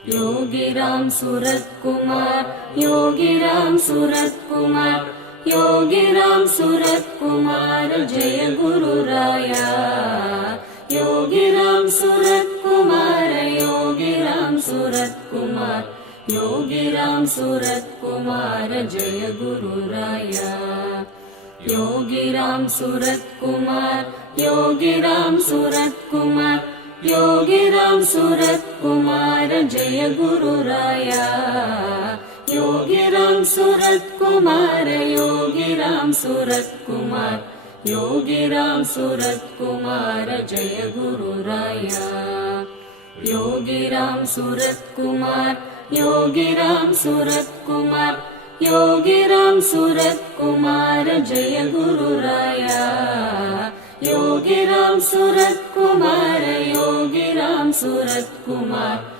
Yogiram Surat Kumar, Yogiram Surat Kumar, Yogiram Surat Kumar Jai Guru Raya. Yogiram Surat Kumar, Yogiram Surat Kumar, Yogiram Surat Kumar Jai Guru Raya. Yogiram Surat Kumar, Yogiram Surat Kumar, Yogiram Surat Kumar Jai Guru Raya. Yogiram Surat Kumar, Yogiram Surat Kumar, Yogiram Surat Kumar Jai Guru Raya. Yogiram Surat Kumar, Yogiram Surat Kumar, Yogiram Surat Kumar Jai Guru Raya. Yogiram Surat Kumar, Yogiram Surat Kumar,